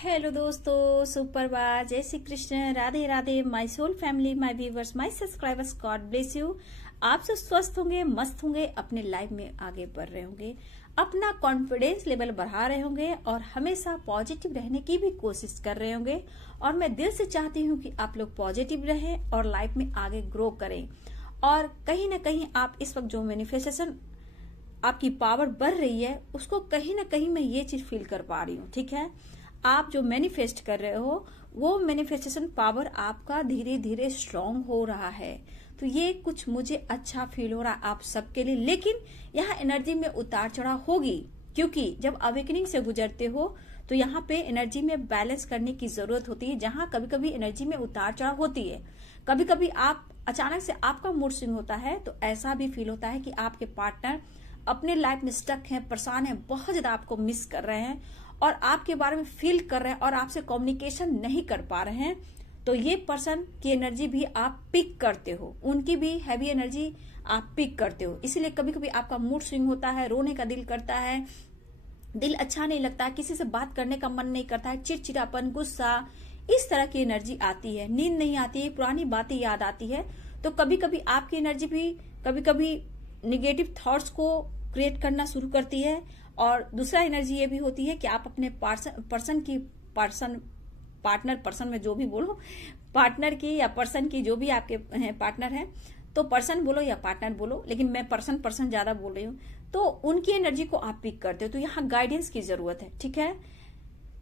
Hello दोस्तों, सुप्रभात, जय Shri Krishna, Radhe Radhe. My soul family, my viewers, my subscribers, God bless you. आप सब स्वस्थ होंगे, मस्त होंगे, अपने लाइफ में आगे बढ़ रहे होंगे, अपना कॉन्फिडेंस लेवल बढ़ा रहे होंगे और हमेशा पॉजिटिव रहने की भी कोशिश कर रहे होंगे। और मैं दिल से चाहती हूँ कि आप लोग पॉजिटिव रहें और लाइफ में आगे ग्रो करें। और कहीं ना कहीं आप इस वक्त जो मैनिफेस्टेशन आपकी पावर बढ़ रही है, उसको कहीं ना कहीं मैं ये चीज फील कर पा रही हूँ। ठीक है, आप जो मैनिफेस्ट कर रहे हो वो मैनिफेस्टेशन पावर आपका धीरे धीरे स्ट्रांग हो रहा है। तो ये कुछ मुझे अच्छा फील हो रहा है आप सबके लिए। लेकिन यहाँ एनर्जी में उतार चढ़ाव होगी, क्योंकि जब अवेकनिंग से गुजरते हो तो यहाँ पे एनर्जी में बैलेंस करने की जरूरत होती है। जहाँ कभी कभी एनर्जी में उतार चढ़ाव होती है, कभी कभी आप अचानक से आपका मूड स्विंग होता है, तो ऐसा भी फील होता है कि आपके पार्टनर अपने लाइफ में स्टक हैं, परेशान हैं, बहुत ज्यादा आपको मिस कर रहे हैं और आपके बारे में फील कर रहे हैं और आपसे कम्युनिकेशन नहीं कर पा रहे हैं। तो ये पर्सन की एनर्जी भी आप पिक करते हो, उनकी भी हैवी एनर्जी आप पिक करते हो। इसीलिए कभी कभी आपका मूड स्विंग होता है, रोने का दिल करता है, दिल अच्छा नहीं लगता है, किसी से बात करने का मन नहीं करता है, चिड़चिड़ापन, गुस्सा, इस तरह की एनर्जी आती है, नींद नहीं आती है, पुरानी बातें याद आती है। तो कभी कभी आपकी एनर्जी भी कभी कभी निगेटिव थॉट्स को क्रिएट करना शुरू करती है। और दूसरा एनर्जी ये भी होती है कि आप अपने पार्टनर में जो भी बोलो, पार्टनर की या पर्सन की, जो भी आपके पार्टनर है, तो पर्सन बोलो या पार्टनर बोलो, लेकिन मैं पर्सन ज्यादा बोल रही हूँ, तो उनकी एनर्जी को आप पिक करते हो। तो यहाँ गाइडेंस की जरूरत है। ठीक है,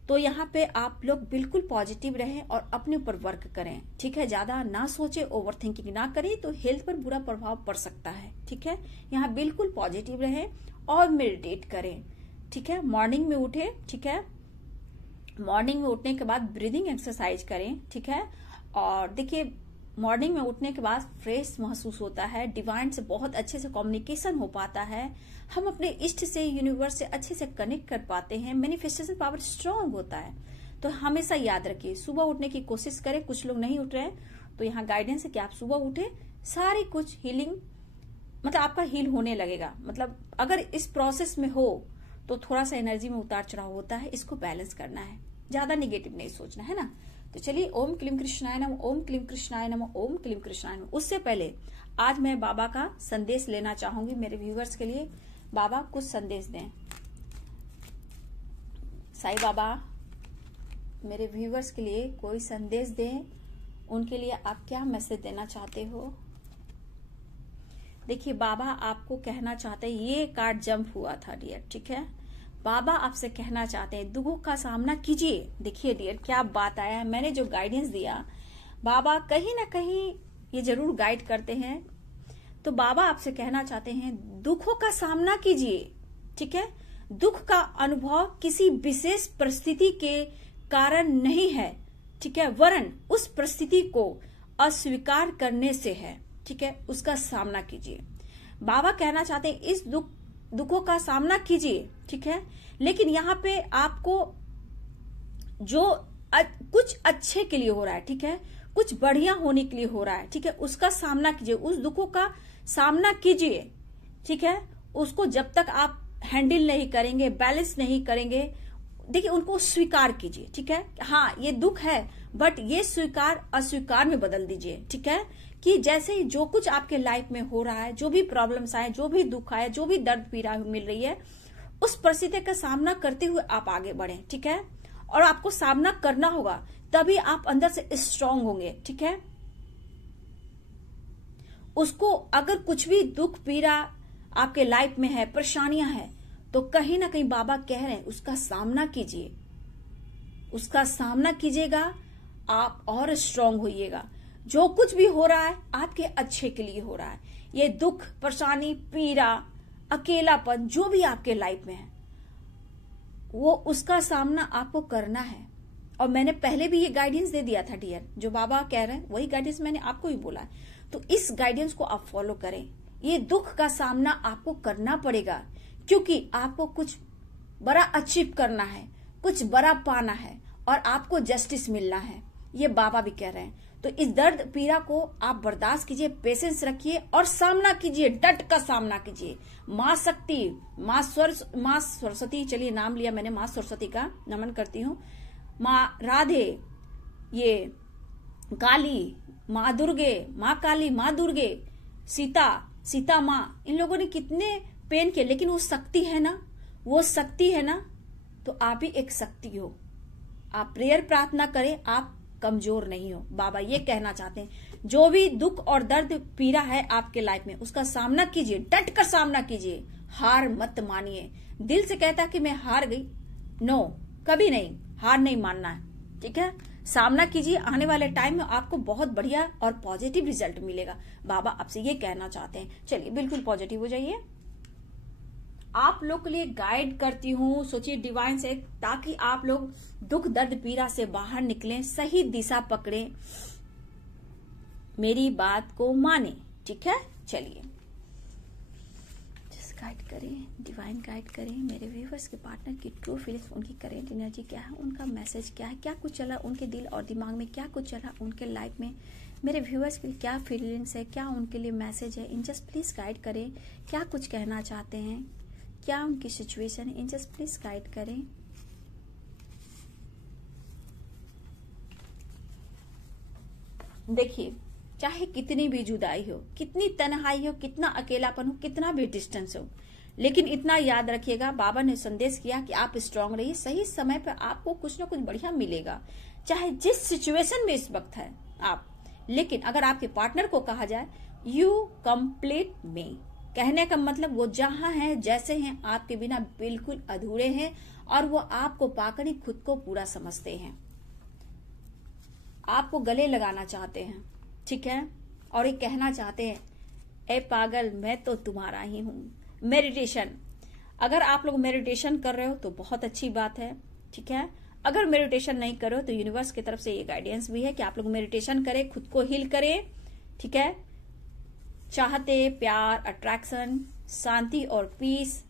तो यहाँ पे आप लोग बिल्कुल पॉजिटिव रहें और अपने ऊपर वर्क करें। ठीक है, ज्यादा ना सोचे, ओवर थिंकिंग ना करें, तो हेल्थ पर बुरा प्रभाव पड़ सकता है। ठीक है, यहाँ बिल्कुल पॉजिटिव रहें और मेडिटेट करें। ठीक है, मॉर्निंग में उठे। ठीक है, मॉर्निंग में उठने के बाद ब्रीदिंग एक्सरसाइज करें। ठीक है, और देखिए मॉर्निंग में उठने के बाद फ्रेश महसूस होता है, डिवाइन से बहुत अच्छे से कम्युनिकेशन हो पाता है, हम अपने इष्ट से, यूनिवर्स से अच्छे से कनेक्ट कर पाते हैं, मैनिफेस्टेशन पावर स्ट्रांग होता है। तो हमेशा याद रखिए, सुबह उठने की कोशिश करें। कुछ लोग नहीं उठ रहे हैं, तो यहाँ गाइडेंस है कि आप सुबह उठे, सारी कुछ हीलिंग, मतलब आपका हील होने लगेगा। मतलब अगर इस प्रोसेस में हो तो थोड़ा सा एनर्जी में उतार चढ़ाव होता है, इसको बैलेंस करना है, ज्यादा निगेटिव नहीं सोचना है ना। तो चलिए, ओम क्लीम कृष्णाय नमः, ओम क्लीम कृष्णाय नमः, ओम क्लीम कृष्णाय नमः। उससे पहले आज मैं बाबा का संदेश लेना चाहूंगी मेरे व्यूवर्स के लिए। बाबा कुछ संदेश दें। साईं बाबा मेरे व्यूवर्स के लिए कोई संदेश दें, उनके लिए आप क्या मैसेज देना चाहते हो। देखिए, बाबा आपको कहना चाहते हैं, ये कार्ड जंप हुआ था डियर। ठीक है, बाबा आपसे कहना चाहते हैं दुखों का सामना कीजिए। देखिए डियर, क्या बात आया है, मैंने जो गाइडेंस दिया, बाबा कहीं ना कहीं ये जरूर गाइड करते हैं। तो बाबा आपसे कहना चाहते हैं दुखों का सामना कीजिए। ठीक है, दुख का अनुभव किसी विशेष परिस्थिति के कारण नहीं है। ठीक है, वरन उस परिस्थिति को अस्वीकार करने से है। ठीक है, उसका सामना कीजिए। बाबा कहना चाहते हैं इस दुखों का सामना कीजिए। ठीक है, लेकिन यहाँ पे आपको जो कुछ अच्छे के लिए हो रहा है, ठीक है, कुछ बढ़िया होने के लिए हो रहा है, ठीक है, उसका सामना कीजिए, उस दुखों का सामना कीजिए। ठीक है, उसको जब तक आप हैंडल नहीं करेंगे, बैलेंस नहीं करेंगे, देखिए उनको स्वीकार कीजिए। ठीक है, हाँ ये दुख है, बट ये स्वीकार अस्वीकार में बदल दीजिए। ठीक है, कि जैसे जो कुछ आपके लाइफ में हो रहा है, जो भी प्रॉब्लम्स आए, जो भी दुख आए, जो भी दर्द पीड़ा मिल रही है, उस परिस्थिति का सामना करते हुए आप आगे बढ़ें। ठीक है, और आपको सामना करना होगा, तभी आप अंदर से स्ट्रांग होंगे। ठीक है, उसको अगर कुछ भी दुख पीड़ा आपके लाइफ में है, परेशानियां हैं, तो कहीं ना कहीं बाबा कह रहे हैं उसका सामना कीजिए। उसका सामना कीजिएगा, आप और स्ट्रांग होइएगा। जो कुछ भी हो रहा है आपके अच्छे के लिए हो रहा है। ये दुख, परेशानी, पीड़ा, अकेलापन, जो भी आपके लाइफ में है, वो उसका सामना आपको करना है। और मैंने पहले भी ये गाइडेंस दे दिया था डियर, जो बाबा कह रहे हैं वही गाइडेंस मैंने आपको भी बोला है। तो इस गाइडेंस को आप फॉलो करें। ये दुख का सामना आपको करना पड़ेगा, क्योंकि आपको कुछ बड़ा अचीव करना है, कुछ बड़ा पाना है और आपको जस्टिस मिलना है। ये बाबा भी कह रहे हैं। तो इस दर्द पीड़ा को आप बर्दाश्त कीजिए, पेशेंस रखिए और सामना कीजिए, डट का सामना कीजिए। माँ शक्ति, माँ सरस्वती, चलिए नाम लिया मैंने, माँ सरस्वती का नमन करती हूँ। माँ राधे, ये काली, माँ दुर्गे, माँ काली, माँ दुर्गे, सीता माँ, इन लोगों ने कितने पेन किए, लेकिन वो शक्ति है ना, वो शक्ति है ना, तो आप भी एक शक्ति हो। आप प्रेयर प्रार्थना करें, आप कमजोर नहीं हो। बाबा ये कहना चाहते हैं, जो भी दुख और दर्द पीड़ा है आपके लाइफ में, उसका सामना कीजिए, डट कर सामना कीजिए, हार मत मानिए। दिल से कहता कि मैं हार गई, नो, कभी नहीं, हार नहीं मानना है, ठीक है। सामना कीजिए, आने वाले टाइम में आपको बहुत बढ़िया और पॉजिटिव रिजल्ट मिलेगा। बाबा आपसे ये कहना चाहते हैं। चलिए बिल्कुल पॉजिटिव हो जाइए। आप लोग के लिए गाइड करती हूँ, सोचिए डिवाइन से, ताकि आप लोग दुख दर्द पीड़ा से बाहर निकलें, सही दिशा पकड़ें, मेरी बात को माने, ठीक है। चलिए जस्ट गाइड करें, डिवाइन गाइड करें मेरे व्यूअर्स के पार्टनर की ट्रू फीलिंग्स, उनकी करेंट एनर्जी क्या है, उनका मैसेज क्या है, क्या कुछ चला उनके दिल और दिमाग में, क्या कुछ चला उनके लाइफ में, मेरे व्यूअर्स के लिए क्या फीलिंग्स है, क्या उनके लिए मैसेज है, इन जस्ट प्लीज गाइड करें। क्या कुछ कहना चाहते हैं, क्या उनकी सिचुएशन है, इन जस्ट प्लीज गाइड करें। देखिए, चाहे कितनी भी जुदाई हो, कितनी तन्हाई हो, कितना अकेलापन हो, कितना भी डिस्टेंस हो, लेकिन इतना याद रखिएगा, बाबा ने संदेश किया कि आप स्ट्रांग रहिए, सही समय पर आपको कुछ ना कुछ बढ़िया मिलेगा, चाहे जिस सिचुएशन में इस वक्त है आप। लेकिन अगर आपके पार्टनर को कहा जाए यू कंप्लीट मी, कहने का मतलब वो जहां हैं, जैसे हैं, आपके बिना बिल्कुल अधूरे हैं, और वो आपको पाकर ही खुद को पूरा समझते हैं, आपको गले लगाना चाहते हैं, ठीक है। और ये कहना चाहते हैं, ए पागल मैं तो तुम्हारा ही हूं। मेडिटेशन, अगर आप लोग मेडिटेशन कर रहे हो तो बहुत अच्छी बात है, ठीक है। अगर मेडिटेशन नहीं करो तो यूनिवर्स की तरफ से ये गाइडेंस भी है कि आप लोग मेडिटेशन करें, खुद को हील करें, ठीक है। चाहते, प्यार, अट्रैक्शन, शांति और पीस,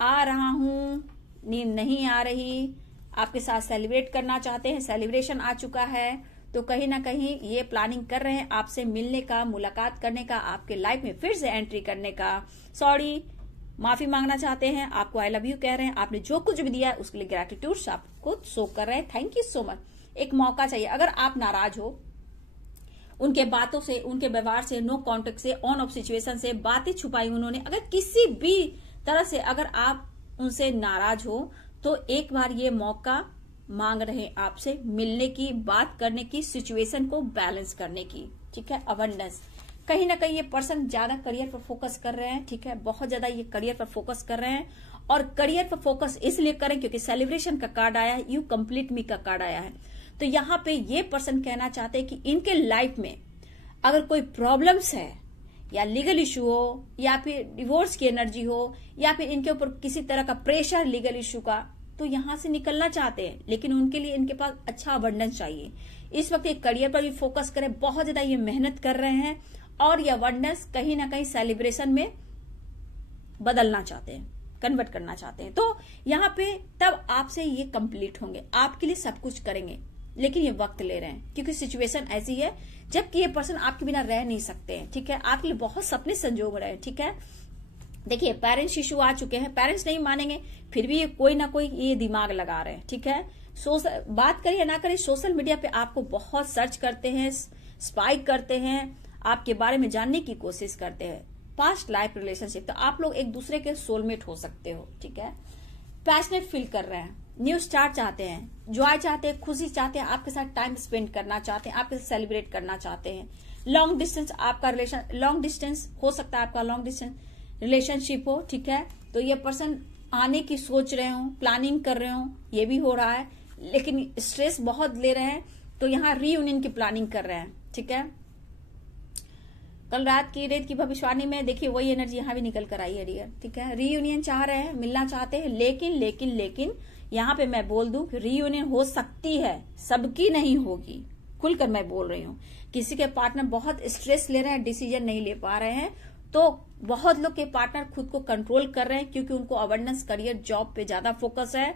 आ रहा हूं, नींद नहीं आ रही, आपके साथ सेलिब्रेट करना चाहते हैं, सेलिब्रेशन आ चुका है, तो कहीं ना कहीं ये प्लानिंग कर रहे हैं आपसे मिलने का, मुलाकात करने का, आपके लाइफ में फिर से एंट्री करने का। सॉरी, माफी मांगना चाहते हैं, आपको आई लव यू कह रहे हैं, आपने जो कुछ भी दिया है उसके लिए ग्रेटिट्यूड आपको शो कर रहे हैं, थैंक यू सो मच। एक मौका चाहिए, अगर आप नाराज हो उनके बातों से, उनके व्यवहार से, नो कॉन्टेक्ट से, ऑन ऑफ सिचुएशन से, बातें छुपाई उन्होंने, अगर किसी भी तरह से अगर आप उनसे नाराज हो, तो एक बार ये मौका मांग रहे हैं आपसे मिलने की, बात करने की, सिचुएशन को बैलेंस करने की, ठीक है। अबंडेंस, कहीं ना कहीं ये पर्सन ज्यादा करियर पर फोकस कर रहे हैं, ठीक है, बहुत ज्यादा ये करियर पर फोकस कर रहे हैं, और करियर पर फोकस इसलिए करें क्योंकि सेलिब्रेशन का कार्ड आया है, यू कंप्लीट मी का कार्ड आया है। तो यहाँ पे ये पर्सन कहना चाहते हैं कि इनके लाइफ में अगर कोई प्रॉब्लम्स है, या लीगल इशू हो, या फिर डिवोर्स की एनर्जी हो, या फिर इनके ऊपर किसी तरह का प्रेशर लीगल इशू का, तो यहां से निकलना चाहते हैं, लेकिन उनके लिए इनके पास अच्छा अबंडेंस चाहिए। इस वक्त ये करियर पर भी फोकस करें, बहुत ज्यादा ये मेहनत कर रहे हैं, और ये अबंडेंस कहीं ना कहीं सेलिब्रेशन में बदलना चाहते हैं, कन्वर्ट करना चाहते हैं। तो यहाँ पे तब आपसे ये कंप्लीट होंगे, आपके लिए सब कुछ करेंगे, लेकिन ये वक्त ले रहे हैं क्योंकि सिचुएशन ऐसी है जबकि ये पर्सन आपके बिना रह नहीं सकते हैं, ठीक है। आपके लिए बहुत सपने संजोग रहे हैं, ठीक है। देखिए, पेरेंट्स इशू आ चुके हैं, पेरेंट्स नहीं मानेंगे, फिर भी ये कोई ना कोई ये दिमाग लगा रहे हैं, ठीक है। बात करिए ना करिए, सोशल मीडिया पे आपको बहुत सर्च करते हैं, स्पाई करते हैं, आपके बारे में जानने की कोशिश करते हैं, पास्ट लाइफ रिलेशनशिप, तो आप लोग एक दूसरे के सोलमेट हो सकते हो, ठीक है। पैशनेट फील कर रहे हैं, न्यू स्टार्ट चाहते हैं, जॉय चाहते हैं, खुशी चाहते हैं, आपके साथ टाइम स्पेंड करना चाहते हैं, आपके साथ सेलिब्रेट करना चाहते हैं। लॉन्ग डिस्टेंस आपका रिलेशन, लॉन्ग डिस्टेंस हो सकता है आपका लॉन्ग डिस्टेंस रिलेशनशिप हो, ठीक है। तो ये पर्सन आने की सोच रहे हो, प्लानिंग कर रहे हो, ये भी हो रहा है, लेकिन स्ट्रेस बहुत ले रहे हैं, तो यहाँ रीयूनियन की प्लानिंग कर रहे हैं, ठीक है। कल रात की रेत की भविष्यवाणी में देखिए वही एनर्जी यहाँ भी निकल कर आई है डियर, ठीक है। रीयूनियन चाह रहे हैं, मिलना चाहते हैं, लेकिन यहाँ पे मैं बोल दूं कि रीयूनियन हो सकती है, सबकी नहीं होगी, खुलकर मैं बोल रही हूँ। किसी के पार्टनर बहुत स्ट्रेस ले रहे हैं, डिसीजन नहीं ले पा रहे हैं, तो बहुत लोग के पार्टनर खुद को कंट्रोल कर रहे हैं क्योंकि उनको अबंडेंस, करियर, जॉब पे ज्यादा फोकस है।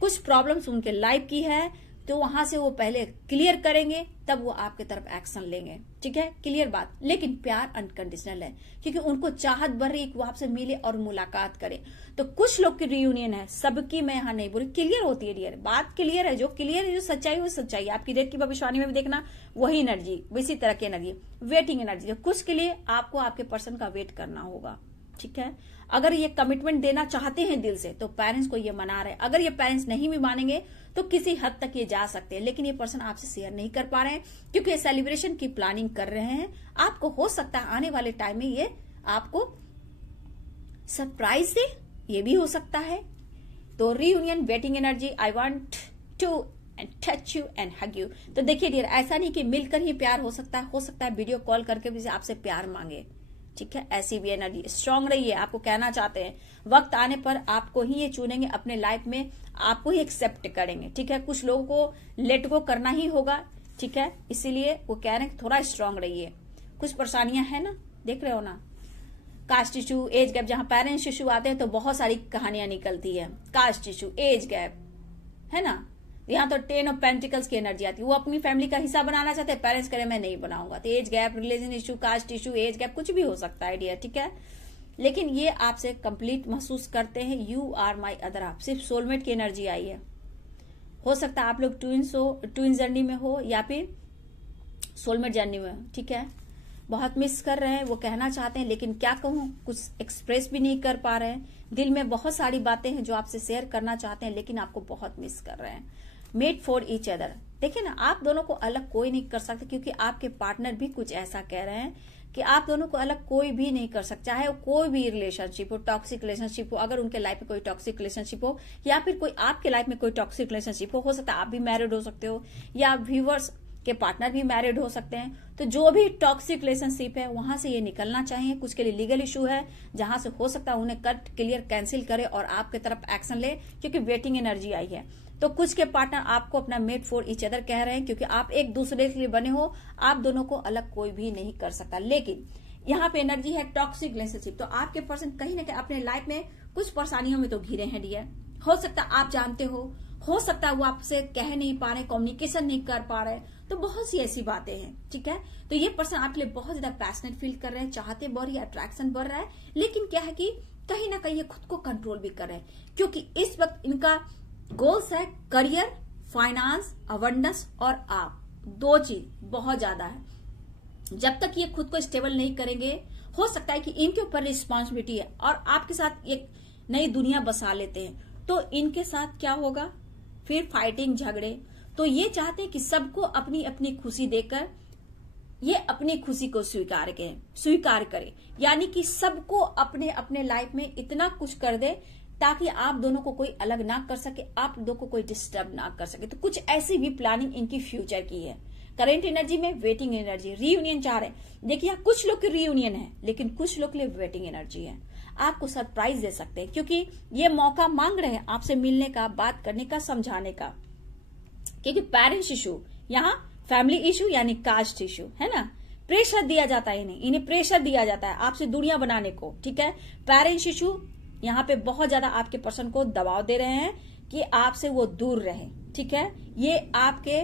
कुछ प्रॉब्लम्स उनके लाइफ की है, तो वहां से वो पहले क्लियर करेंगे, तब वो आपके तरफ एक्शन लेंगे। ठीक है, क्लियर बात। लेकिन प्यार अनकंडीशनल है, क्योंकि उनको चाहत बढ़ रही है कि वो आपसे मिले और मुलाकात करे। तो कुछ लोग की रियूनियन है, सबकी मैं यहाँ नहीं बोली, क्लियर होती है डियर, बात क्लियर है। जो क्लियर है, जो सच्चाई वो सच्चाई। आपकी डेट की भविष्यवाणी में भी देखना वही एनर्जी, इसी तरह की एनर्जी, वेटिंग एनर्जी। तो कुछ के लिए आपको आपके पर्सन का वेट करना होगा। ठीक है, अगर ये कमिटमेंट देना चाहते हैं दिल से, तो पेरेंट्स को ये मना रहे हैं। अगर ये पेरेंट्स नहीं भी मानेंगे तो किसी हद तक ये जा सकते हैं, लेकिन ये पर्सन आपसे शेयर नहीं कर पा रहे हैं, क्योंकि ये सेलिब्रेशन की प्लानिंग कर रहे हैं। आपको हो सकता है आने वाले टाइम में ये आपको सरप्राइज दे, ये भी हो सकता है। तो reunion, waiting energy, I want to touch you and hug you. तो देखिए डियर, ऐसा नहीं कि मिलकर ही प्यार हो सकता है वीडियो कॉल करके भी आपसे प्यार मांगे। ठीक है, ऐसी भी एनर्जी स्ट्रांग रही है। आपको कहना चाहते हैं वक्त आने पर आपको ही ये चुनेंगे अपने लाइफ में, आपको ही एक्सेप्ट करेंगे। ठीक है, कुछ लोगों को लेट गो करना ही होगा। ठीक है, इसीलिए वो कह रहे हैं थोड़ा स्ट्रांग रहिए। कुछ परेशानियां है ना, देख रहे हो ना, कास्ट इशू, एज गैप। जहां पेरेंट्स इशू आते हैं तो बहुत सारी कहानियां निकलती है। कास्ट इशू, एज गैप, है ना। यहाँ तो 10 ऑफ पेंटिकल्स की एनर्जी आती है। वो अपनी फैमिली का हिस्सा बनाना चाहते हैं, पेरेंट्स कह रहे मैं नहीं बनाऊंगा। तो age gap, religion issue, caste issue, age gap, कुछ भी हो सकता है डियर। ठीक है, लेकिन ये आपसे कंप्लीट महसूस करते हैं, you are my other half. सिर्फ सोलमेट की एनर्जी आई है। हो सकता है आप लोग ट्विंस हो, ट्विन जर्नी में हो, या फिर सोलमेट जर्नी में हो। ठीक है, बहुत मिस कर रहे हैं, वो कहना चाहते हैं, लेकिन क्या कहूं, कुछ एक्सप्रेस भी नहीं कर पा रहे हैं। दिल में बहुत सारी बातें हैं जो आपसे शेयर करना चाहते हैं, लेकिन आपको बहुत मिस कर रहे हैं। Made for each other. देखिए ना, आप दोनों को अलग कोई नहीं कर सकते, क्योंकि आपके पार्टनर भी कुछ ऐसा कह रहे हैं कि आप दोनों को अलग कोई भी नहीं कर सकता। चाहे वो कोई भी रिलेशनशिप हो, टॉक्सिक रिलेशनशिप हो, अगर उनके लाइफ में कोई टॉक्सिक रिलेशनशिप हो, या फिर कोई आपके लाइफ में कोई टॉक्सिक रिलेशनशिप हो सकता है आप भी मैरिड हो सकते हो, या व्यूअर्स के पार्टनर भी मैरिड हो सकते हैं। तो जो भी टॉक्सिक रिलेशनशिप है वहां से ये निकलना चाहिए। कुछ के लिए लीगल इशू है, जहां से हो सकता है उन्हें कट क्लियर कैंसिल करे और आपके तरफ एक्शन ले, क्योंकि वेटिंग एनर्जी आई है। तो कुछ के पार्टनर आपको अपना मेड फॉर ईच अदर कह रहे हैं, क्योंकि आप एक दूसरे के लिए बने हो। आप दोनों को अलग कोई भी नहीं कर सकता। लेकिन यहाँ पे एनर्जी है टॉक्सिक रिलेशनशिप। तो आपके पर्सन कहीं ना कहीं अपने लाइफ में कुछ परेशानियों में तो घिरे हैं डियर। हो सकता है आप जानते हो सकता है वो आपसे कह नहीं पा रहे, कम्युनिकेशन नहीं कर पा रहे। तो बहुत सी ऐसी बातें हैं। ठीक है, तो ये पर्सन आपके लिए बहुत ज्यादा पैशनेट फील कर रहे हैं, चाहते बढ़ रही है, अट्रैक्शन बढ़ रहा है। लेकिन क्या है कि कहीं ना कहीं ये खुद को कंट्रोल भी कर रहे हैं, क्योंकि इस वक्त इनका गोल्स है करियर, फाइनेंस, अवेयरनेस और आप, दो चीज बहुत ज्यादा है। जब तक ये खुद को स्टेबल नहीं करेंगे, हो सकता है कि इनके ऊपर रिस्पॉन्सिबिलिटी है और आपके साथ एक नई दुनिया बसा लेते हैं। तो इनके साथ क्या होगा, फिर फाइटिंग, झगड़े। तो ये चाहते हैं कि सबको अपनी अपनी खुशी देकर ये अपनी खुशी को स्वीकार करे, यानी कि सबको अपने अपने लाइफ में इतना कुछ कर दे ताकि आप दोनों को कोई अलग ना कर सके, आप दोनों को कोई डिस्टर्ब ना कर सके। तो कुछ ऐसी भी प्लानिंग इनकी फ्यूचर की है। करेंट एनर्जी में वेटिंग एनर्जी, रीयूनियन चाह रहे हैं। देखिए यहाँ कुछ लोग की रीयूनियन है, लेकिन कुछ लोग के लिए वेटिंग एनर्जी है। आपको सरप्राइज दे सकते हैं, क्योंकि ये मौका मांग रहे हैं आपसे मिलने का, बात करने का, समझाने का। क्योंकि पेरेंट्स इशू, यहाँ फैमिली इशू यानी कास्ट इशू है ना, प्रेशर दिया जाता है इन्हें प्रेशर दिया जाता है आपसे दूरियां बनाने को। ठीक है, पेरेंट्स इशू यहाँ पे बहुत ज्यादा आपके पर्सन को दबाव दे रहे हैं कि आपसे वो दूर रहे। ठीक है, ये आपके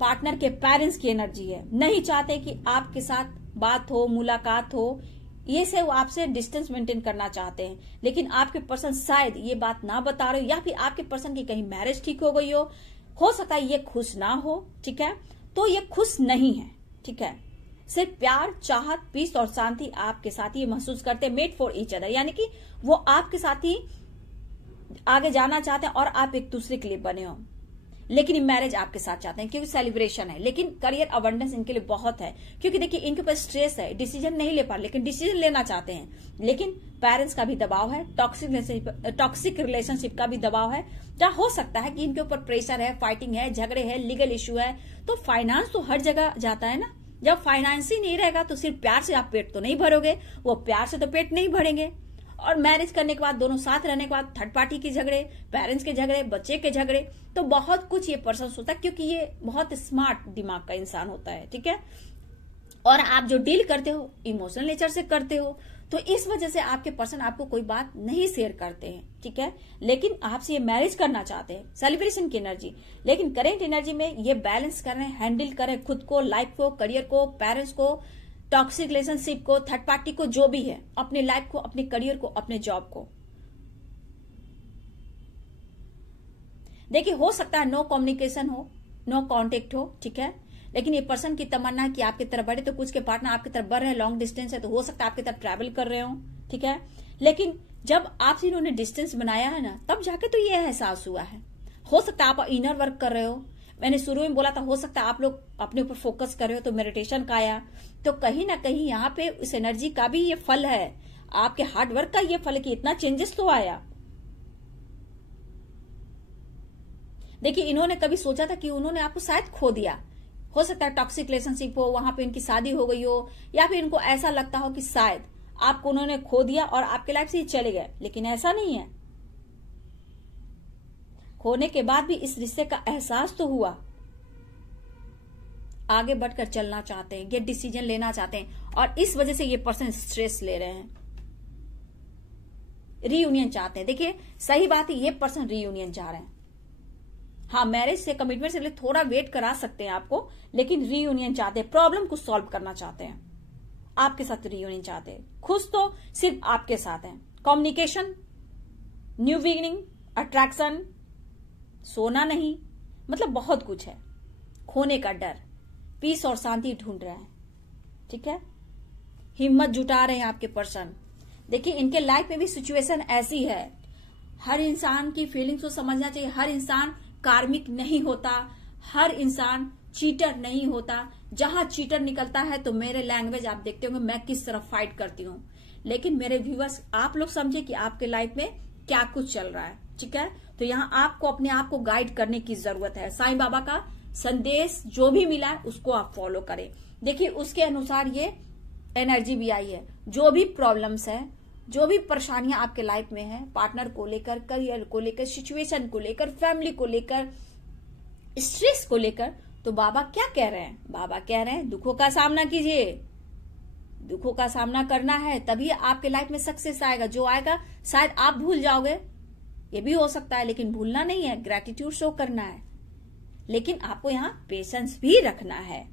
पार्टनर के पेरेंट्स की एनर्जी है, नहीं चाहते कि आपके साथ बात हो, मुलाकात हो, ये से वो आपसे डिस्टेंस मेंटेन करना चाहते हैं। लेकिन आपके पर्सन शायद ये बात ना बता रहे हो, या फिर आपके पर्सन की कहीं मैरिज ठीक हो गई हो सकता है ये खुश ना हो। ठीक है, तो ये खुश नहीं है। ठीक है, सिर्फ प्यार, चाहत, पीस और शांति आपके साथ ही महसूस करते हैं, मेड फॉर ईच अदर, यानी कि वो आपके साथ ही आगे जाना चाहते हैं और आप एक दूसरे के लिए बने हो। लेकिन मैरिज आपके साथ चाहते हैं क्योंकि सेलिब्रेशन है। लेकिन करियर अबंडेंस इनके लिए बहुत है, क्योंकि देखिए इनके पास स्ट्रेस है, डिसीजन नहीं ले पा, लेकिन डिसीजन लेना चाहते हैं। लेकिन पेरेंट्स का भी दबाव है, टॉक्सिक रिलेशनशिप का भी दबाव है, जहां हो सकता है कि इनके ऊपर प्रेशर है, फाइटिंग है, झगड़े है, लीगल इश्यू है। तो फाइनेंस तो हर जगह जाता है ना। जब फाइनेंस ही नहीं रहेगा तो सिर्फ प्यार से आप पेट तो नहीं भरोगे, वो प्यार से तो पेट नहीं भरेंगे। और मैरिज करने के बाद, दोनों साथ रहने के बाद, थर्ड पार्टी के झगड़े, पेरेंट्स के झगड़े, बच्चे के झगड़े, तो बहुत कुछ ये पर्सन होता है, क्योंकि ये बहुत स्मार्ट दिमाग का इंसान होता है। ठीक है, और आप जो डील करते हो इमोशनल नेचर से करते हो, तो इस वजह से आपके पर्सन आपको कोई बात नहीं शेयर करते हैं, ठीक है। लेकिन आपसे ये मैरिज करना चाहते हैं, सेलिब्रेशन की एनर्जी। लेकिन करेंट एनर्जी में ये बैलेंस कर रहे हैं, हैंडल करें खुद को, लाइफ को, करियर को, पेरेंट्स को, टॉक्सिक रिलेशनशिप को, थर्ड पार्टी को, जो भी है, अपने लाइफ को, अपने करियर को, अपने जॉब को। देखिए, हो सकता है नो कम्युनिकेशन हो, नो कांटेक्ट हो, ठीक है। लेकिन ये पर्सन की तमन्ना है कि आपकी तरफ बढ़े, तो कुछ के पार्टनर आपकी तरफ बढ़ रहे हैं, लॉन्ग डिस्टेंस है तो हो सकता है आपकी तरफ ट्रैवल कर रहे हो, ठीक है। लेकिन जब आपसे इन्होंने डिस्टेंस बनाया है ना, तब जाके तो ये एहसास हुआ है। हो सकता है आप इनर वर्क कर रहे हो, मैंने शुरू में बोला था, हो सकता है आप लोग अपने ऊपर फोकस कर रहे हो, तो मेडिटेशन का आया। तो कहीं ना कहीं यहाँ पे इस एनर्जी का भी ये फल है, आपके हार्ड वर्क का ये फल है कि इतना चेंजेस तो आया। देखिए, इन्होंने कभी सोचा था कि उन्होंने आपको शायद खो दिया, हो सकता है टॉक्सिक रिलेशनशिप हो, वहां पे इनकी शादी हो गई हो, या फिर इनको ऐसा लगता हो कि शायद आपको उन्होंने खो दिया और आपके लाइफ से ये चले गए। लेकिन ऐसा नहीं है, खोने के बाद भी इस रिश्ते का एहसास तो हुआ, आगे बढ़कर चलना चाहते हैं, ये डिसीजन लेना चाहते हैं, और इस वजह से ये पर्सन स्ट्रेस ले रहे हैं, रीयूनियन चाहते हैं। देखिए, सही बात है, ये पर्सन रीयूनियन चाह रहे हैं। हाँ, मैरिज से, कमिटमेंट से थोड़ा वेट करा सकते हैं आपको, लेकिन रीयूनियन चाहते हैं, प्रॉब्लम को सॉल्व करना चाहते हैं, आपके साथ रीयूनियन चाहते हैं। खुश तो सिर्फ आपके साथ हैं, कम्युनिकेशन, न्यू बिगिनिंग, अट्रैक्शन, सोना नहीं, मतलब बहुत कुछ है। खोने का डर, पीस और शांति ढूंढ रहे हैं, ठीक है। हिम्मत जुटा रहे हैं आपके पर्सन। देखिए, इनके लाइफ में भी सिचुएशन ऐसी है, हर इंसान की फीलिंग्स को समझना चाहिए। हर इंसान कार्मिक नहीं होता, हर इंसान चीटर नहीं होता। जहां चीटर निकलता है तो मेरे लैंग्वेज आप देखते होंगे, मैं किस तरह फाइट करती हूँ। लेकिन मेरे व्यूअर्स, आप लोग समझे कि आपके लाइफ में क्या कुछ चल रहा है, ठीक है। तो यहाँ आपको अपने आप को गाइड करने की जरूरत है। साईं बाबा का संदेश जो भी मिला है उसको आप फॉलो करें। देखिए, उसके अनुसार ये एनर्जी भी आई है। जो भी प्रॉब्लम्स है, जो भी परेशानियां आपके लाइफ में है, पार्टनर को लेकर, करियर को लेकर, सिचुएशन को लेकर, फैमिली को लेकर, स्ट्रेस को लेकर, तो बाबा क्या कह रहे हैं? बाबा कह रहे हैं दुखों का सामना कीजिए, दुखों का सामना करना है, तभी आपके लाइफ में सक्सेस आएगा। जो आएगा शायद आप भूल जाओगे, ये भी हो सकता है, लेकिन भूलना नहीं है, ग्रेटिट्यूड शो करना है। लेकिन आपको यहाँ पेशेंस भी रखना है।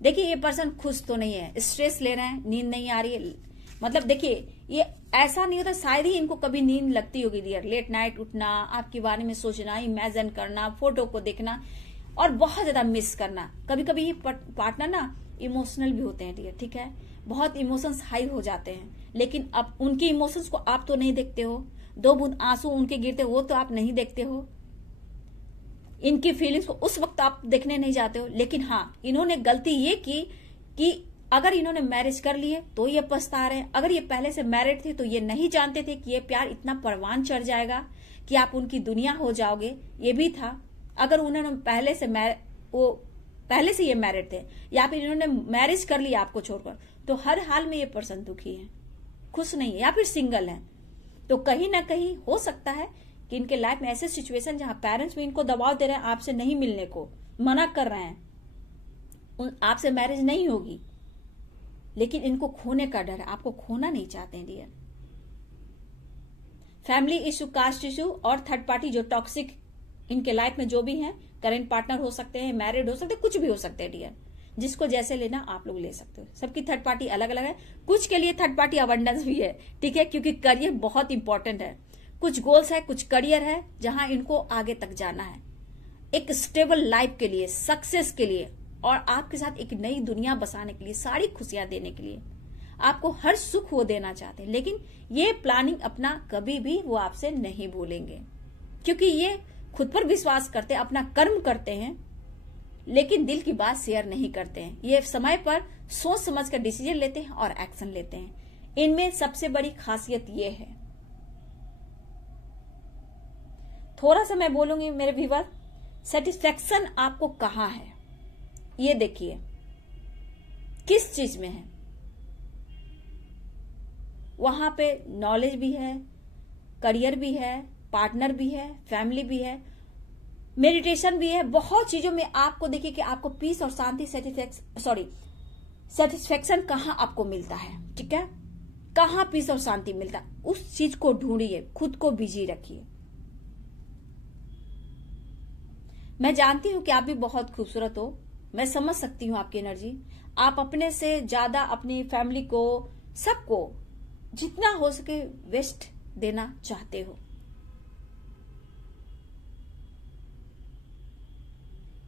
देखिए, ये पर्सन खुश तो नहीं है, स्ट्रेस ले रहे हैं, नींद नहीं आ रही है। मतलब देखिए, ये ऐसा नहीं होता, शायद ही इनको कभी नींद लगती होगी डियर। लेट नाइट उठना, आपके बारे में सोचना, इमेजिन करना, फोटो को देखना और बहुत ज्यादा मिस करना। कभी कभी ये पार्टनर ना इमोशनल भी होते हैं डियर, ठीक है, बहुत इमोशंस हाई हो जाते हैं। लेकिन अब उनकी इमोशंस को आप तो नहीं देखते हो, दो बूंद आंसू उनके गिरते वो तो आप नहीं देखते हो, इनकी फीलिंग्स को उस वक्त आप देखने नहीं जाते हो। लेकिन हाँ, इन्होंने गलती ये की कि अगर इन्होंने मैरिज कर लिए तो ये पछता रहे हैं। अगर ये पहले से मैरिड थे तो ये नहीं जानते थे कि ये प्यार इतना परवान चढ़ जाएगा कि आप उनकी दुनिया हो जाओगे, ये भी था। अगर उन्होंने पहले से ये मैरिड थे, या फिर इन्होंने मैरिज कर लिया आपको छोड़कर, तो हर हाल में ये पर्सन दुखी है, खुश नहीं है, या फिर सिंगल है। तो कहीं ना कहीं हो सकता है कि इनके लाइफ में ऐसे सिचुएशन जहां पेरेंट्स भी इनको दबाव दे रहे हैं, आपसे नहीं मिलने को मना कर रहे हैं, आपसे मैरिज नहीं होगी, लेकिन इनको खोने का डर है, आपको खोना नहीं चाहते हैं dear. Family issue, caste issue और थर्ड पार्टी जो टॉक्सिक इनके लाइफ में जो भी है, करंट पार्टनर हो सकते हैं, मैरिड हो सकते हैं, कुछ भी हो सकते हैं डियर। जिसको जैसे लेना आप लोग ले सकते हो, सबकी थर्ड पार्टी अलग अलग है। कुछ के लिए थर्ड पार्टी अबंडेंस भी है, ठीक है, क्योंकि करियर बहुत इंपॉर्टेंट है। कुछ गोल्स है, कुछ करियर है जहां इनको आगे तक जाना है, एक स्टेबल लाइफ के लिए, सक्सेस के लिए, और आपके साथ एक नई दुनिया बसाने के लिए, सारी खुशियां देने के लिए, आपको हर सुख वो देना चाहते हैं। लेकिन ये प्लानिंग अपना कभी भी वो आपसे नहीं भूलेंगे, क्योंकि ये खुद पर विश्वास करते हैं, अपना कर्म करते हैं, लेकिन दिल की बात शेयर नहीं करते हैं। ये समय पर सोच समझ कर डिसीजन लेते हैं और एक्शन लेते हैं। इनमें सबसे बड़ी खासियत ये है, थोड़ा सा मैं बोलूंगी मेरे व्यूअर, सेटिस्फेक्शन आपको कहां है ये देखिए, किस चीज में है। वहां पे नॉलेज भी है, करियर भी है, पार्टनर भी है, फैमिली भी है, मेडिटेशन भी है, बहुत चीजों में आपको देखिए कि आपको पीस और शांति, सेटिस्फेक्शन कहां आपको मिलता है, ठीक है। कहाँ पीस और शांति मिलता है, उस चीज को ढूंढिए, खुद को बिजी रखिए। मैं जानती हूं कि आप भी बहुत खूबसूरत हो, मैं समझ सकती हूं आपकी एनर्जी। आप अपने से ज्यादा अपनी फैमिली को, सबको जितना हो सके बेस्ट देना चाहते हो।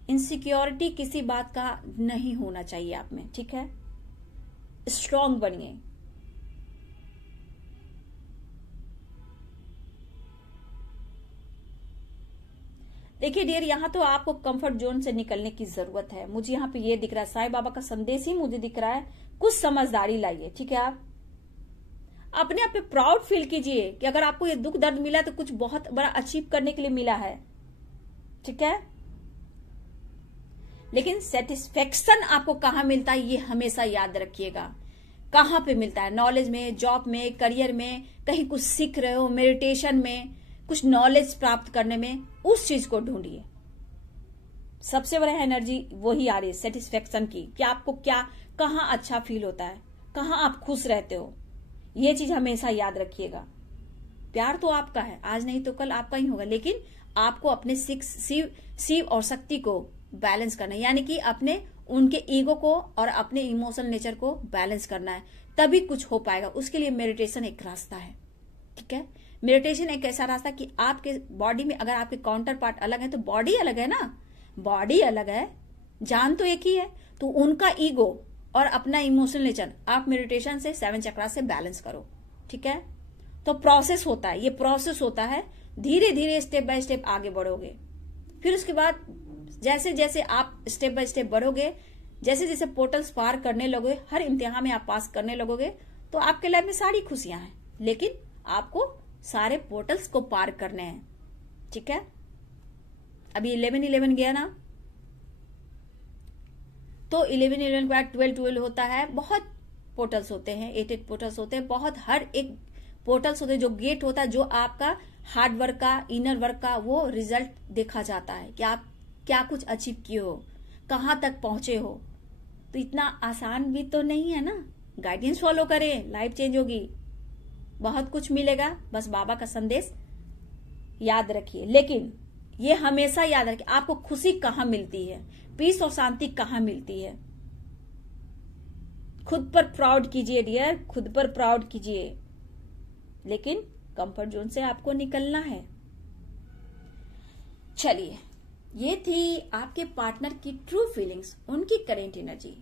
इनसिक्योरिटी किसी बात का नहीं होना चाहिए आप में, ठीक है? स्ट्रांग बनिए। देखिए डियर, यहां तो आपको कंफर्ट जोन से निकलने की जरूरत है। मुझे यहाँ पे ये दिख रहा है, साईं बाबा का संदेश ही मुझे दिख रहा है, कुछ समझदारी लाइए, ठीक है? आप अपने आप पे प्राउड फील कीजिए कि अगर आपको ये दुख दर्द मिला तो कुछ बहुत बड़ा अचीव करने के लिए मिला है, ठीक है? लेकिन सेटिस्फेक्शन आपको कहां मिलता है ये हमेशा याद रखिएगा। कहां पे मिलता है? नॉलेज में, जॉब में, करियर में, कहीं कुछ सीख रहे हो, मेडिटेशन में, कुछ नॉलेज प्राप्त करने में, उस चीज को ढूंढिए। सबसे बड़ा एनर्जी वही आ रही है सेटिस्फेक्शन की, कि आपको क्या, कहां अच्छा फील होता है, कहां आप खुश रहते हो। ये चीज हमेशा याद रखिएगा। प्यार तो आपका है, आज नहीं तो कल आपका ही होगा, लेकिन आपको अपने शिव और शक्ति को बैलेंस करना है, यानी कि अपने उनके ईगो को और अपने इमोशनल नेचर को बैलेंस करना है, तभी कुछ हो पाएगा। उसके लिए मेडिटेशन एक रास्ता है, ठीक है? मेडिटेशन एक ऐसा रास्ता कि आपके बॉडी में, अगर आपके काउंटर पार्ट अलग है तो बॉडी अलग है ना, बॉडी अलग है, जान तो एक ही है, तो उनका ईगो और अपना इमोशनल नेचर आप मेडिटेशन से 7 चक्रा से बैलेंस करो, ठीक है? तो प्रोसेस होता है, ये प्रोसेस होता है, धीरे धीरे स्टेप बाय स्टेप आगे बढ़ोगे। फिर उसके बाद जैसे जैसे आप स्टेप बाय स्टेप बढ़ोगे, जैसे जैसे पोर्टल्स पार करने लगोगे, हर इम्तिहान में आप पास करने लगोगे, तो आपके लाइफ में सारी खुशियां हैं, लेकिन आपको सारे पोर्टल्स को पार करने हैं, ठीक है? अभी 11-11 गया ना, तो 11-11 के बाद 12-12 होता है, बहुत पोर्टल्स होते हैं, 8-8 पोर्टल्स होते हैं, बहुत, हर एक पोर्टल्स होते हैं, जो गेट होता है, जो आपका हार्ड वर्क का, इनर वर्क का वो रिजल्ट देखा जाता है कि आप क्या कुछ अचीव किए हो, कहां तक पहुंचे हो। तो इतना आसान भी तो नहीं है ना, गाइडेंस फॉलो करें, लाइफ चेंज होगी, बहुत कुछ मिलेगा। बस बाबा का संदेश याद रखिए, लेकिन ये हमेशा याद रखिए, आपको खुशी कहां मिलती है, पीस और शांति कहां मिलती है। खुद पर प्राउड कीजिए डियर, खुद पर प्राउड कीजिए, लेकिन कंफर्ट जोन से आपको निकलना है। चलिए, ये थी आपके पार्टनर की ट्रू फीलिंग्स, उनकी करेंट एनर्जी।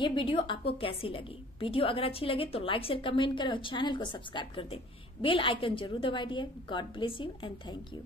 ये वीडियो आपको कैसी लगी? वीडियो अगर अच्छी लगे तो लाइक शेयर कमेंट करें और चैनल को सब्सक्राइब कर दें। बेल आइकन जरूर दबाइए। God bless you and thank you.